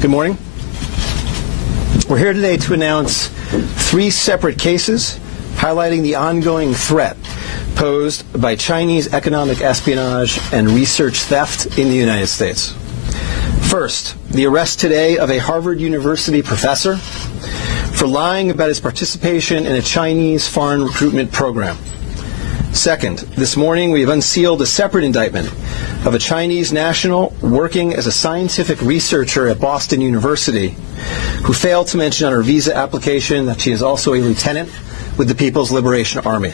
Good morning. We're here today to announce 3 separate cases highlighting the ongoing threat posed by Chinese economic espionage and research theft in the United States. First, the arrest today of a Harvard University professor for lying about his participation in a Chinese foreign recruitment program. Second, this morning we have unsealed a separate indictment of a Chinese national working as a scientific researcher at Boston University who failed to mention on her visa application that she is also a lieutenant with the People's Liberation Army.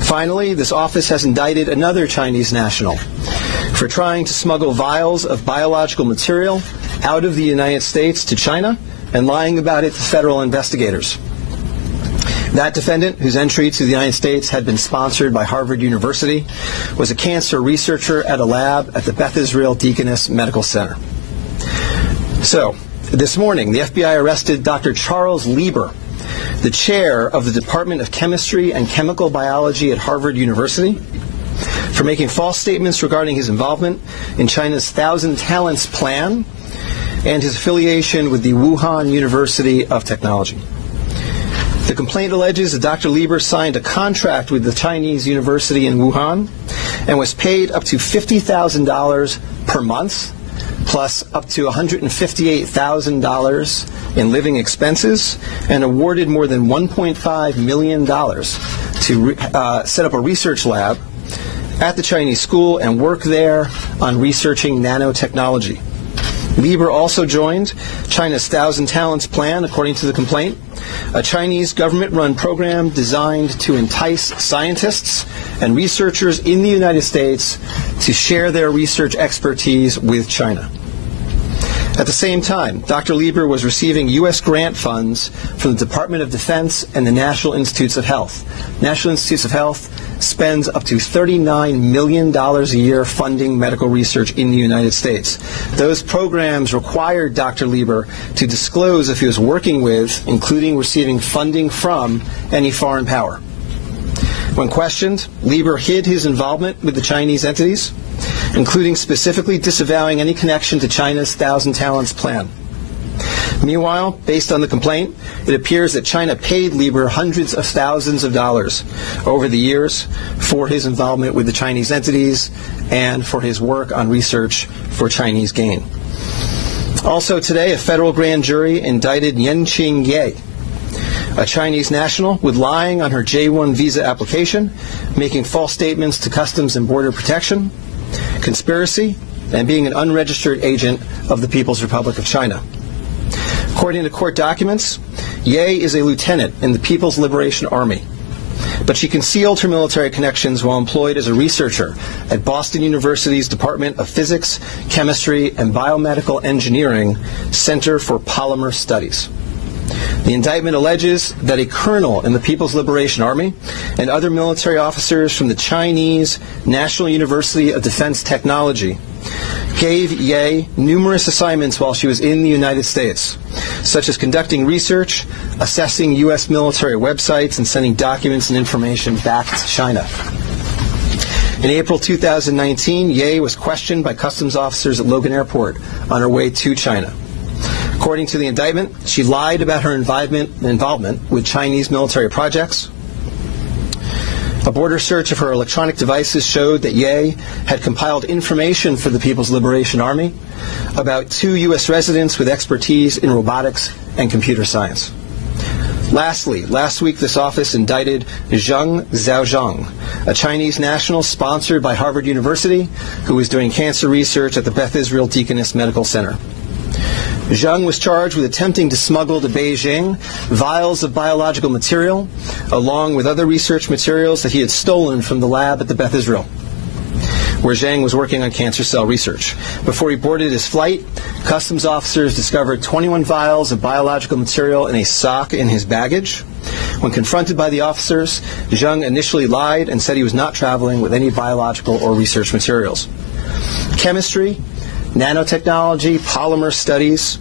Finally, this office has indicted another Chinese national for trying to smuggle vials of biological material out of the United States to China and lying about it to federal investigators. That defendant, whose entry to the United States had been sponsored by Harvard University, was a cancer researcher at a lab at the Beth Israel Deaconess Medical Center. So, this morning, the FBI arrested Dr. Charles Lieber, the chair of the Department of Chemistry and Chemical Biology at Harvard University, for making false statements regarding his involvement in China's Thousand Talents Plan and his affiliation with the Wuhan University of Technology. The complaint alleges that Dr. Lieber signed a contract with the Chinese university in Wuhan and was paid up to $50,000 per month, plus up to $158,000 in living expenses, and awarded more than $1.5 million to set up a research lab at the Chinese school and work there on researching nanotechnology. Lieber also joined China's Thousand Talents Plan, according to the complaint, a Chinese government-run program designed to entice scientists and researchers in the United States to share their research expertise with China. At the same time, Dr. Lieber was receiving U.S. grant funds from the Department of Defense and the National Institutes of Health. National Institutes of Health spends up to $39 million a year funding medical research in the United States. Those programs required Dr. Lieber to disclose if he was working with, including receiving funding from, any foreign power. When questioned, Lieber hid his involvement with the Chinese entities, including specifically disavowing any connection to China's Thousand Talents Plan. Meanwhile, based on the complaint, it appears that China paid Lieber hundreds of thousands of dollars over the years for his involvement with the Chinese entities and for his work on research for Chinese gain. Also today, a federal grand jury indicted Yanqing Ye, a Chinese national, with lying on her J-1 visa application, making false statements to Customs and Border Protection, conspiracy, and being an unregistered agent of the People's Republic of China. According to court documents, Ye is a lieutenant in the People's Liberation Army, but she concealed her military connections while employed as a researcher at Boston University's Department of Physics, Chemistry, and Biomedical Engineering Center for Polymer Studies. The indictment alleges that a colonel in the People's Liberation Army and other military officers from the Chinese National University of Defense Technology gave Ye numerous assignments while she was in the United States, such as conducting research, assessing U.S. military websites, and sending documents and information back to China. In April 2019, Ye was questioned by customs officers at Logan Airport on her way to China. According to the indictment, she lied about her involvement with Chinese military projects. A border search of her electronic devices showed that Ye had compiled information for the People's Liberation Army about 2 U.S. residents with expertise in robotics and computer science. Lastly, last week this office indicted Zheng Zhaozhang, a Chinese national sponsored by Harvard University who was doing cancer research at the Beth Israel Deaconess Medical Center. Zheng was charged with attempting to smuggle to Beijing vials of biological material, along with other research materials that he had stolen from the lab at the Beth Israel, where Zheng was working on cancer cell research. Before he boarded his flight, customs officers discovered 21 vials of biological material in a sock in his baggage. When confronted by the officers, Zheng initially lied and said he was not traveling with any biological or research materials. Chemistry, nanotechnology, polymer studies,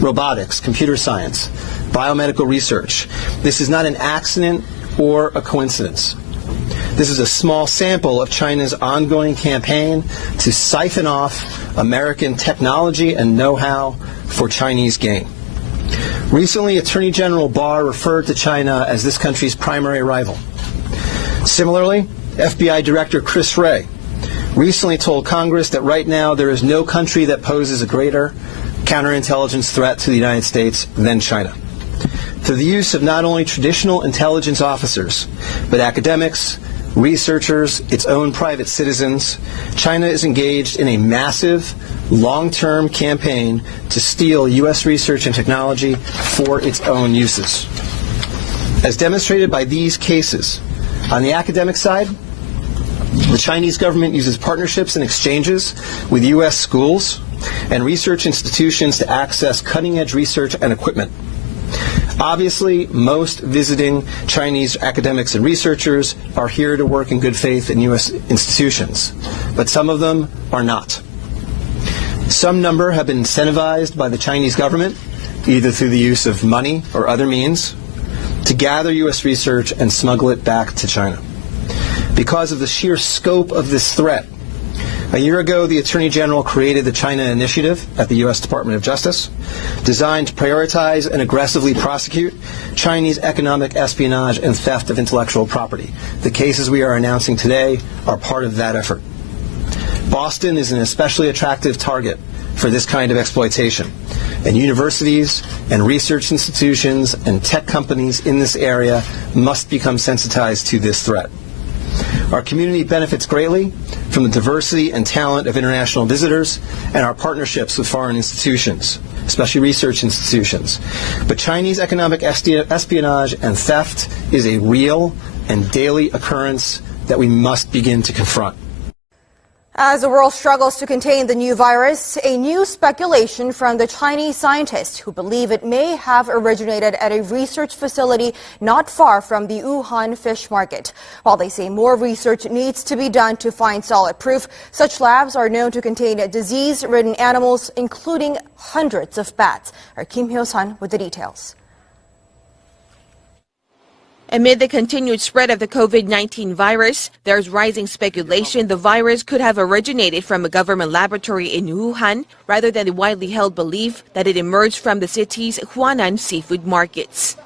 robotics, computer science, biomedical research. This is not an accident or a coincidence. This is a small sample of China's ongoing campaign to siphon off American technology and know-how for Chinese gain. Recently, Attorney General Barr referred to China as this country's primary rival. Similarly, FBI Director Chris Wray recently told Congress that right now there is no country that poses a greater counterintelligence threat to the United States than China. Through the use of not only traditional intelligence officers, but academics, researchers, its own private citizens, China is engaged in a massive, long-term campaign to steal U.S. research and technology for its own uses. As demonstrated by these cases, on the academic side, the Chinese government uses partnerships and exchanges with U.S. schools and research institutions to access cutting-edge research and equipment. Obviously, most visiting Chinese academics and researchers are here to work in good faith in U.S. institutions, but some of them are not. Some number have been incentivized by the Chinese government, either through the use of money or other means, to gather U.S. research and smuggle it back to China. Because of the sheer scope of this threat, a year ago, the Attorney General created the China Initiative at the U.S. Department of Justice, designed to prioritize and aggressively prosecute Chinese economic espionage and theft of intellectual property. The cases we are announcing today are part of that effort. Boston is an especially attractive target for this kind of exploitation, and universities and research institutions and tech companies in this area must become sensitized to this threat. Our community benefits greatly from the diversity and talent of international visitors and our partnerships with foreign institutions, especially research institutions. But Chinese economic espionage and theft is a real and daily occurrence that we must begin to confront. As the world struggles to contain the new virus, a new speculation from the Chinese scientists who believe it may have originated at a research facility not far from the Wuhan fish market. While they say more research needs to be done to find solid proof, such labs are known to contain disease-ridden animals, including hundreds of bats. Our Kim Hyo-sun with the details. Amid the continued spread of the COVID-19 virus, there's rising speculation the virus could have originated from a government laboratory in Wuhan, rather than the widely held belief that it emerged from the city's Huanan seafood markets.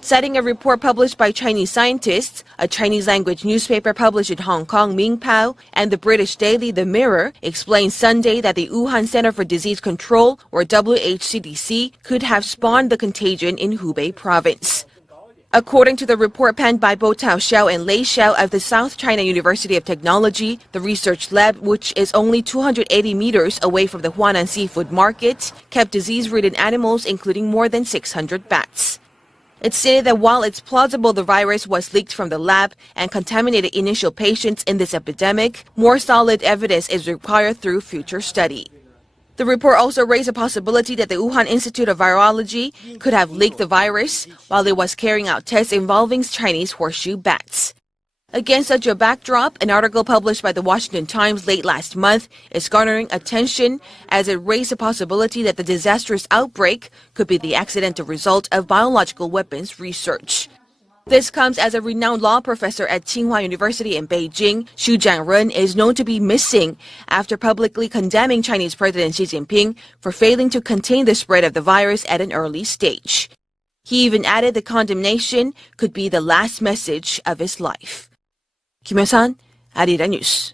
Citing a report published by Chinese scientists, a Chinese-language newspaper published in Hong Kong, Mingpao, and the British daily The Mirror, explained Sunday that the Wuhan Center for Disease Control, or WHCDC, could have spawned the contagion in Hubei province. According to the report penned by Bo Tao-xiao and Lei Xiao of the South China University of Technology, the research lab, which is only 280 meters away from the Huanan seafood market, kept disease-ridden animals, including more than 600 bats. It stated that while it's plausible the virus was leaked from the lab and contaminated initial patients in this epidemic, more solid evidence is required through future study. The report also raised a possibility that the Wuhan Institute of Virology could have leaked the virus while it was carrying out tests involving Chinese horseshoe bats. Against such a backdrop, an article published by the Washington Times late last month is garnering attention as it raised the possibility that the disastrous outbreak could be the accidental result of biological weapons research. This comes as a renowned law professor at Tsinghua University in Beijing, Xu Jiangren, is known to be missing after publicly condemning Chinese President Xi Jinping for failing to contain the spread of the virus at an early stage. He even added the condemnation could be the last message of his life. Kim Hyo-sun, Arirang News.